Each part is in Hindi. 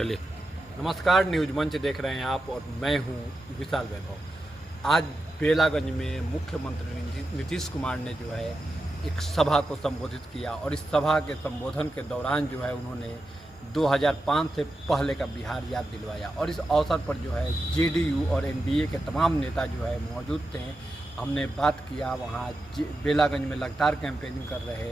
चलिए। नमस्कार, न्यूज मंच देख रहे हैं आप और मैं हूं विशाल वैभव। आज बेलागंज में मुख्यमंत्री नीतीश कुमार ने जो है एक सभा को संबोधित किया और इस सभा के संबोधन के दौरान जो है उन्होंने 2005 से पहले का बिहार याद दिलवाया और इस अवसर पर जो है जेडीयू और एनडीए के तमाम नेता जो है मौजूद थे। हमने बात किया वहाँ बेलागंज में लगातार कैंपेनिंग कर रहे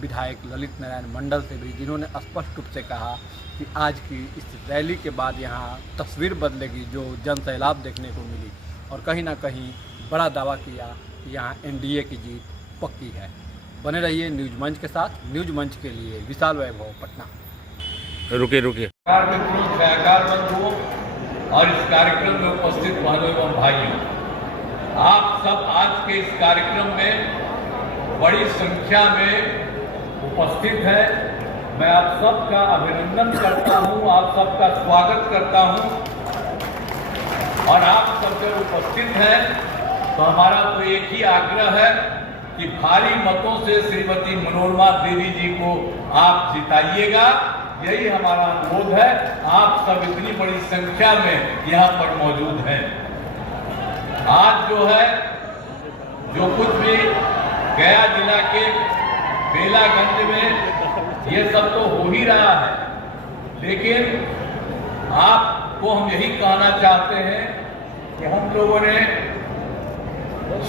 विधायक ललित नारायण मंडल से भी, जिन्होंने स्पष्ट रूप से कहा कि आज की इस रैली के बाद यहाँ तस्वीर बदलेगी जो जन सैलाब देखने को मिली, और कहीं ना कहीं बड़ा दावा किया कि यहाँ एनडीए की जीत पक्की है। बने रहिए न्यूज मंच के साथ। न्यूज मंच के लिए विशाल वैभव, पटना। रुकिए। छायाकार बंधुओं और इस कार्यक्रम में उपस्थित बहनों एवं भाइयों, आप सब आज के इस कार्यक्रम में बड़ी संख्या में उपस्थित हैं। मैं आप सबका अभिनंदन करता हूं, आप सबका स्वागत करता हूं। और आप सब जब उपस्थित हैं तो हमारा तो एक ही आग्रह है कि भारी मतों से श्रीमती मनोरमा देवी जी को आप जिताइएगा। यही हमारा अनुरोध है। आप सब इतनी बड़ी संख्या में यहाँ पर मौजूद हैं। आज जो है जो कुछ भी गया जिला के बेलागंज में ये सब तो हो ही रहा है, लेकिन आपको हम यही कहना चाहते हैं कि हम लोगों ने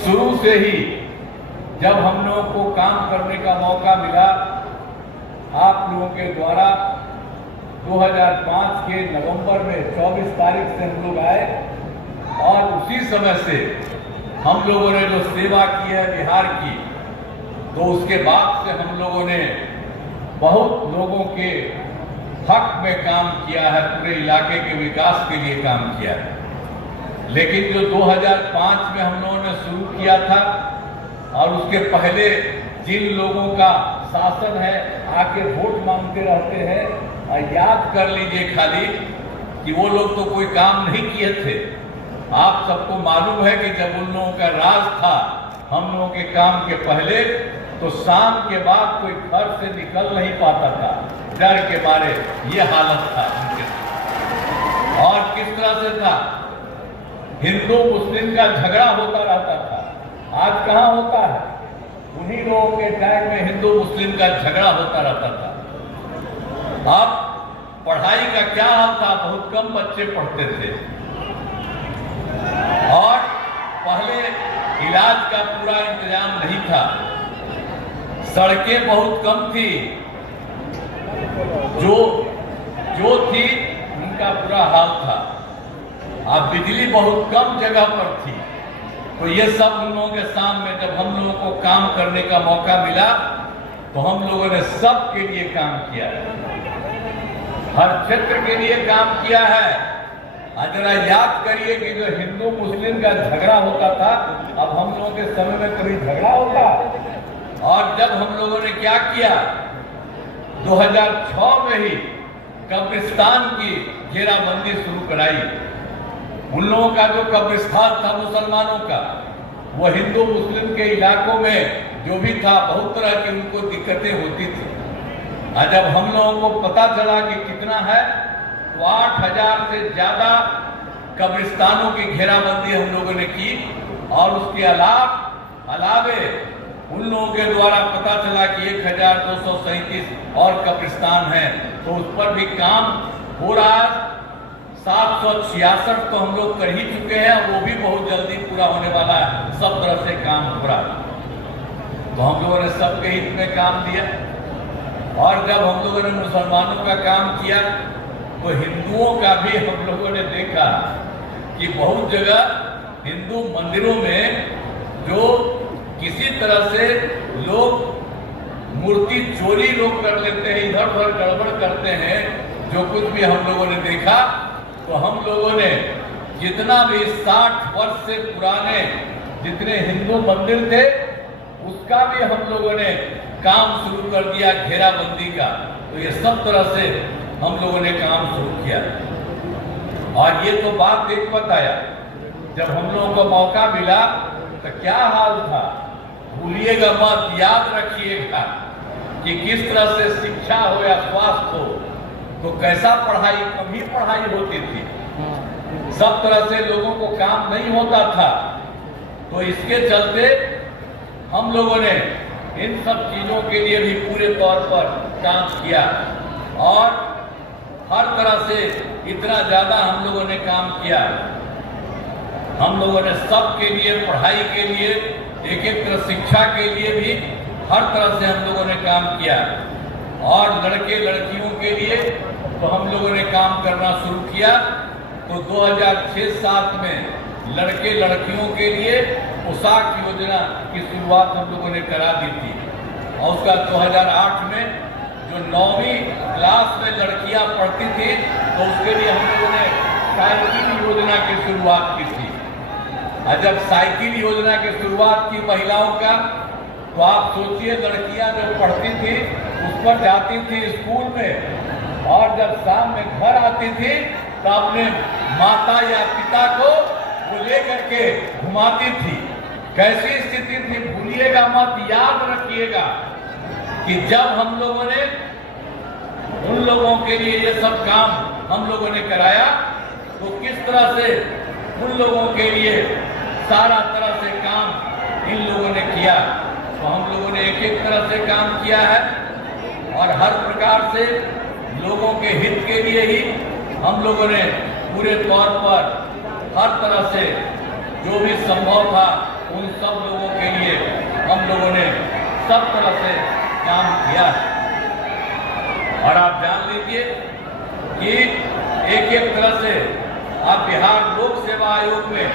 शुरू से ही जब हम लोगों को काम करने का मौका मिला, आप लोगों के द्वारा 2005 के नवंबर में 24 तारीख से हम लोग आए और उसी समय से हम लोगों ने जो सेवा की है बिहार की, तो उसके बाद से हम लोगों ने बहुत लोगों के हक में काम किया है, पूरे इलाके के विकास के लिए काम किया है। लेकिन जो 2005 में हम लोगों ने शुरू किया था और उसके पहले जिन लोगों का शासन है आके वोट मांगते रहते हैं, और याद कर लीजिए खाली कि वो लोग तो कोई काम नहीं किए थे। आप सबको मालूम है कि जब उन लोगों का राज था हम लोगों के काम के पहले, तो शाम के बाद कोई घर से निकल नहीं पाता था, डर के मारे। ये हालत था उनके। और किस तरह से था, हिंदू मुस्लिम का झगड़ा होता रहता था। आज कहाँ होता है? उन्हीं लोगों के टाइम में हिंदू मुस्लिम का झगड़ा होता रहता था। अब पढ़ाई का क्या हाल था? बहुत कम बच्चे पढ़ते थे और पहले इलाज का पूरा इंतजाम नहीं था, सड़कें बहुत कम थी, जो थी उनका बुरा हाल था। अब बिजली बहुत कम जगह पर थी। तो ये सब उन लोगों के सामने जब हम लोगों को काम करने का मौका मिला तो हम लोगों ने सबके लिए काम किया है, हर क्षेत्र के लिए काम किया है। जरा याद करिए कि जो हिंदू मुस्लिम का झगड़ा होता था, अब हम लोगों के समय में कभी झगड़ा होता? और जब हम लोगों ने क्या किया, 2006 में ही कब्रिस्तान की घेराबंदी शुरू कराई। उन लोगों का जो कब्रिस्तान था मुसलमानों का, वो हिंदू मुस्लिम के इलाकों में जो भी था बहुत तरह की उनको दिक्कतें होती थी। और जब हम लोगों को पता चला कि कितना है, तो 8000 से ज्यादा कब्रिस्तानों की घेराबंदी हम लोगों ने की। और उसके अलावे उन लोगों के द्वारा पता चला कि 1237 और कब्रिस्तान है, तो उस पर भी काम हो रहा है। 766 तो हम लोग कर ही चुके हैं, वो भी बहुत जल्दी पूरा होने वाला है। सब तरह से काम हो रहा है। तो हम लोगों ने सबके हित में काम दिया। और जब हम लोगों ने मुसलमानों का काम किया तो हिंदुओं का भी हम लोगों ने देखा कि बहुत जगह हिंदू मंदिरों में जो किसी तरह से लोग मूर्ति चोरी लोग कर लेते हैं, इधर उधर गड़बड़ करते हैं, जो कुछ भी हम लोगों ने देखा, तो हम लोगों ने जितना भी 60 वर्ष से पुराने जितने हिंदू मंदिर थे उसका भी हम लोगों ने काम शुरू कर दिया, घेराबंदी का। तो ये सब तरह से हम लोगों ने काम शुरू किया। और ये तो बात देख पता आया, जब हम लोगों को मौका मिला तो क्या हाल था, भूलिएगा मत, याद रखिएगा कि किस तरह से शिक्षा हो या स्वास्थ्य हो, तो कैसा पढ़ाई, कम ही पढ़ाई होती थी, सब तरह से लोगों को काम नहीं होता था। तो इसके चलते हम लोगों ने इन सब चीजों के लिए भी पूरे तौर पर काम किया और हर तरह से इतना ज्यादा हम लोगों ने काम किया। हम लोगों ने सबके लिए, पढ़ाई के लिए, एक एक तरह शिक्षा के लिए भी हर तरह से हम लोगों ने काम किया। और लड़के लड़कियों के लिए तो हम लोगों ने काम करना शुरू किया। तो 2006-07 में लड़के लड़कियों के लिए पोशाक योजना की शुरुआत हम लोगों ने करा दी थी। और उसका 2008 में जो 9वीं क्लास में लड़कियां पढ़ती थी तो उसके लिए हम लोगों ने साइकिल योजना की शुरुआत की थी। और जब साइकिल योजना की शुरुआत की महिलाओं का, तो आप सोचिए लड़कियां जो पढ़ती थी उस पर जाती थी स्कूल में और जब शाम में घर आती थी तो अपने माता या पिता को वो लेकर के घुमाती थी। कैसी स्थिति थी भूलिएगा मत, याद रखिएगा कि जब हम लोगों ने उन लोगों के लिए ये सब काम हम लोगों ने कराया तो किस तरह से उन लोगों के लिए सारा तरह से काम इन लोगों ने किया। तो हम लोगों ने एक एक तरह से काम किया है और हर प्रकार से लोगों के हित के लिए ही हम लोगों ने पूरे तौर पर हर तरह से जो भी संभव था उन सब लोगों के लिए हम लोगों ने सब तरह से काम किया। और आप जान लीजिए कि एक एक तरह से आप बिहार लोक सेवा आयोग में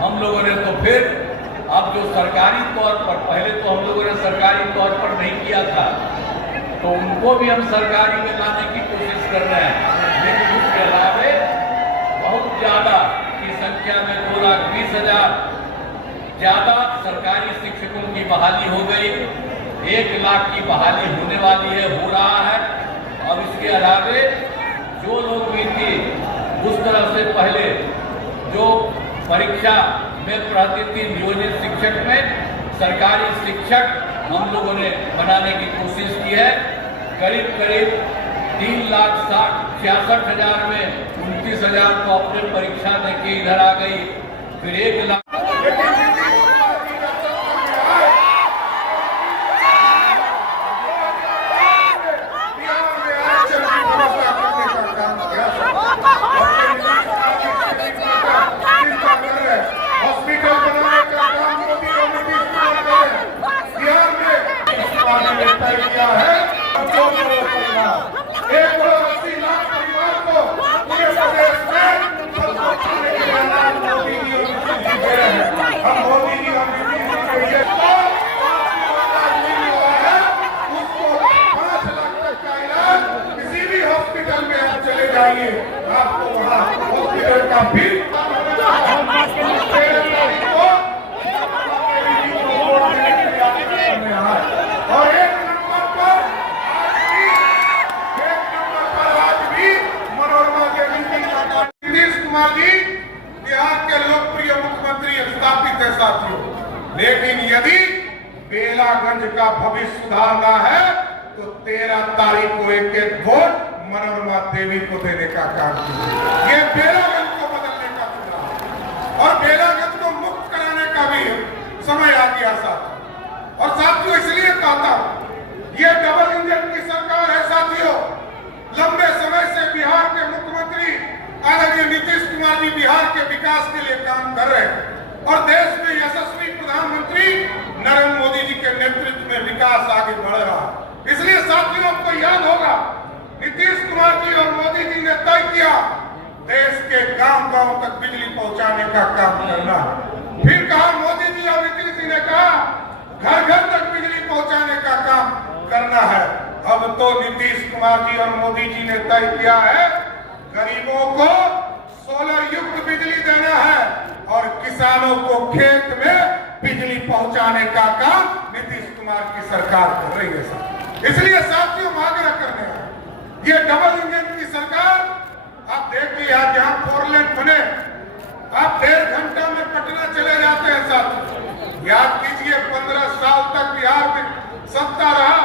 हम लोगों ने तो फिर अब जो सरकारी तौर पर, पहले तो हम लोगों ने सरकारी तौर पर नहीं किया था तो उनको भी हम सरकारी में लाने की कोशिश कर रहे हैं। लेकिन उसके अलावे बहुत ज्यादा की संख्या में 2,20,000 ज्यादा सरकारी शिक्षकों की बहाली हो गई। 1 लाख की बहाली होने वाली है, हो रहा है। अब इसके अलावे जो लोग भी थी उस तरह से पहले जो परीक्षा में पढ़ाती थी नियोजित शिक्षक में, सरकारी शिक्षक हम लोगों ने बनाने की कोशिश की है। करीब करीब 3,66,000 में 29,000 को अपने परीक्षा देके इधर आ गई। फिर 1 लाख आपको वहाँ हॉस्पिटल का बिल और एक नंबर पर आज भी मनोरमा के नीतीश कुमार जी बिहार के लोकप्रिय मुख्यमंत्री स्थापित है साथियों। लेकिन यदि बेलागंज का भविष्य सुधारना है तो 13 तारीख को एक वोट मनोरमा देवी को देने का काम कीजिए। ये बेलागंज को बदलने का चुनाव और बेलागंज को मुक्त कराने का भी समय आ गया साथियों। और साथियों इसलिए कहता हूं ये डबल इंजन की सरकार है साथियों। लंबे समय से बिहार के मुख्यमंत्री आदरणीय नीतीश कुमार जी बिहार के विकास के लिए काम कर रहे हैं और देश में यशस्वी प्रधानमंत्री नरेंद्र मोदी जी के नेतृत्व में विकास आगे बढ़ रहा है। इसलिए साथियों आपको याद होगा नीतीश कुमार जी और मोदी जी ने तय किया देश के गांव-गांव तक बिजली पहुंचाने का काम करना। फिर कहा मोदी जी और नीतीश जी ने कहा घर-घर तक बिजली पहुंचाने का काम करना है। अब तो नीतीश कुमार जी और मोदी जी ने तय किया है गरीबों को सोलर युक्त बिजली देना है और किसानों को खेत में बिजली पहुंचाने का काम नीतीश कुमार की सरकार कर रही है। इसलिए साथियों आग्रह करने हैं ये डबल इंजन की सरकार आप देखिए आज जहां 4 लेन बने आप 1.5 घंटा में पटना चले जाते हैं साथियों। याद कीजिए 15 साल तक बिहार में सत्ता रहा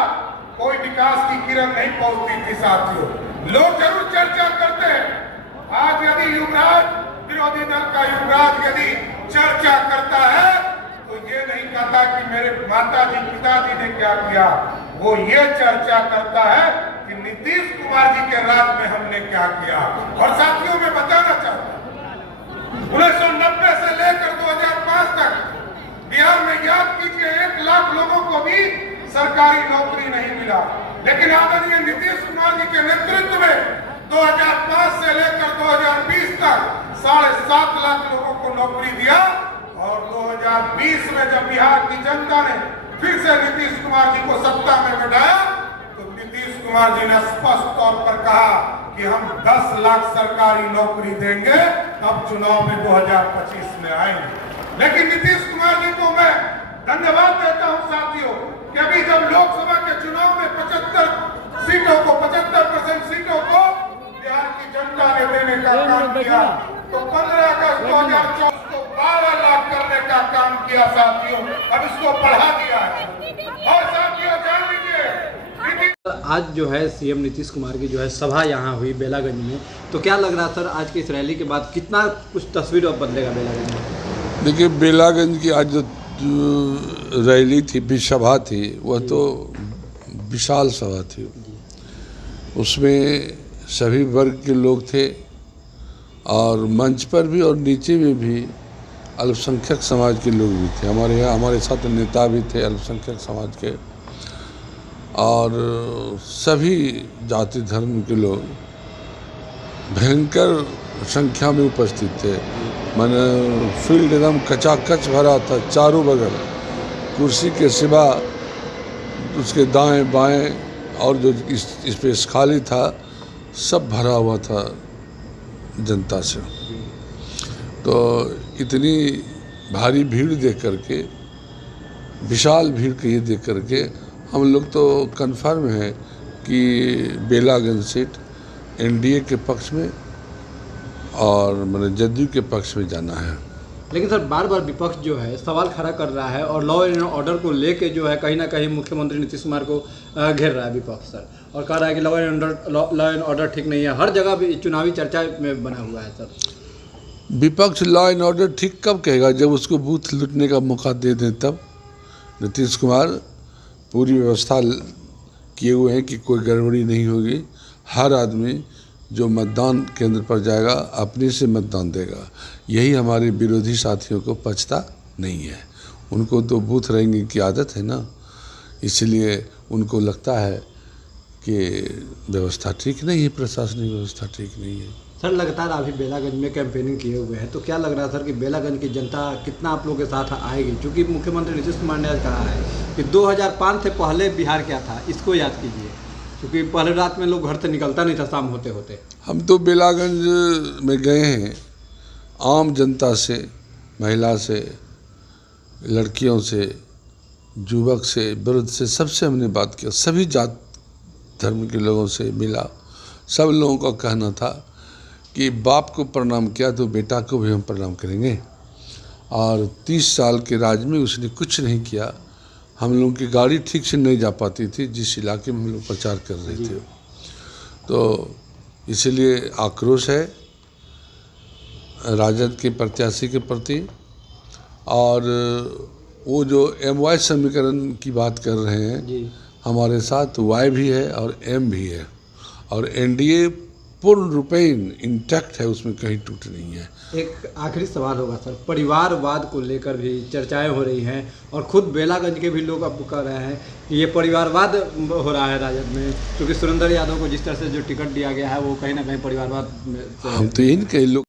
कोई विकास की किरण नहीं पहुंचती थी साथियों। लोग जरूर चर्चा करते हैं। आज यदि युवराज, विरोधी दल का युवराज यदि चर्चा करता है तो ये नहीं कहता कि मेरे माताजी पिताजी ने क्या किया, वो ये चर्चा करता है कि नीतीश कुमार जी के राज में हमने क्या किया। और साथियों में बताना चाहता हूं 1990 से लेकर 2005 तक बिहार में याद कीजिए 1 लाख लोगों को भी सरकारी नौकरी नहीं मिला, लेकिन आदरणीय नीतीश कुमार जी के नेतृत्व में 2005 से लेकर 2020 तक 7.5 लाख लोगों को नौकरी दिया। और 2020 में जब बिहार की जनता ने फिर से नीतीश कुमार जी को सत्ता में बैठाया तो नीतीश कुमार जी ने स्पष्ट तौर पर कहा कि हम 10 लाख सरकारी नौकरी देंगे, तब चुनाव में 2025 में आएंगे। लेकिन नीतीश कुमार जी को मैं धन्यवाद देता हूं साथियों कि अभी जब लोकसभा के चुनाव में 75% सीटों को बिहार की जनता ने देने का काम किया, तो 15 अगस्त 2024 को 12 लाख करने का काम किया साथियों। अब इसको बढ़ा दिया है। और साथियों जान लीजिए, आज जो है सीएम नीतीश कुमार की जो है सभा यहाँ हुई बेलागंज में, तो क्या लग रहा सर आज की इस रैली के बाद कितना कुछ तस्वीर अब बदलेगा बेलागंज में? देखिए, बेलागंज की आज जो रैली थी, सभा थी, वह तो विशाल सभा थी। उसमें सभी वर्ग के लोग थे और मंच पर भी और नीचे में भी अल्पसंख्यक समाज के लोग भी थे। हमारे यहाँ हमारे साथ नेता भी थे अल्पसंख्यक समाज के, और सभी जाति धर्म के लोग भयंकर संख्या में उपस्थित थे। माने फील्ड एकदम कचाकच भरा था, चारों बगल कुर्सी के सिवा उसके दाएं बाएं और जो स्पेस खाली था सब भरा हुआ था जनता से। तो इतनी भारी भीड़ देख करके, विशाल भीड़ के ये देख करके हम लोग तो कन्फर्म है कि बेलागंज सीट एनडीए के पक्ष में और मतलब जदयू के पक्ष में जाना है। लेकिन सर बार बार विपक्ष जो है सवाल खड़ा कर रहा है और लॉ एंड ऑर्डर को लेके जो है कहीं ना कहीं मुख्यमंत्री नीतीश कुमार को घेर रहा है विपक्ष सर, और कह रहा है कि लॉ एंड ऑर्डर ठीक नहीं है। हर जगह भी चुनावी चर्चा में बना हुआ है सर। विपक्ष लॉ एंड ऑर्डर ठीक कब कहेगा? जब उसको बूथ लूटने का मौका दे दें तब। नीतीश कुमार पूरी व्यवस्था किए हुए हैं कि कोई गड़बड़ी नहीं होगी। हर आदमी जो मतदान केंद्र पर जाएगा अपने से मतदान देगा। यही हमारे विरोधी साथियों को पचता नहीं है। उनको तो बूथ रहेंगे की आदत है ना, इसलिए उनको लगता है कि व्यवस्था ठीक नहीं है, प्रशासनिक व्यवस्था ठीक नहीं है। सर लगातार अभी बेलागंज में कैंपेनिंग किए हुए हैं, तो क्या लग रहा है सर कि बेलागंज की जनता कितना आप लोगों के साथ आएगी? क्योंकि मुख्यमंत्री नीतीश कुमार ने आज कहा है कि 2005 से पहले बिहार क्या था इसको याद कीजिए, क्योंकि पहले रात में लोग घर से निकलता नहीं था शाम होते होते। हम तो बेलागंज में गए हैं, आम जनता से, महिला से, लड़कियों से, युवक से, वृद्ध से, सबसे हमने बात किया। सभी जात धर्म के लोगों से मिला। सब लोगों का कहना था कि बाप को प्रणाम किया तो बेटा को भी हम प्रणाम करेंगे। और 30 साल के राज में उसने कुछ नहीं किया। हम लोगों की गाड़ी ठीक से नहीं जा पाती थी जिस इलाके में हम लोग प्रचार कर रहे थे, तो इसलिए आक्रोश है राजद के प्रत्याशी के प्रति। और वो जो MY समीकरण की बात कर रहे हैं, हमारे साथ Y भी है और M भी है, और NDA पूर्ण रूपेण इंटैक्ट है, उसमें कहीं टूट नहीं है। एक आखिरी सवाल होगा सर, परिवारवाद को लेकर भी चर्चाएं हो रही हैं और खुद बेलागंज के भी लोग अब कह रहे हैं कि ये परिवारवाद हो रहा है राजद में, क्योंकि सुरेंद्र यादव को जिस तरह से जो टिकट दिया गया है वो कहीं ना कहीं परिवारवाद में। हम तो इन कई लोग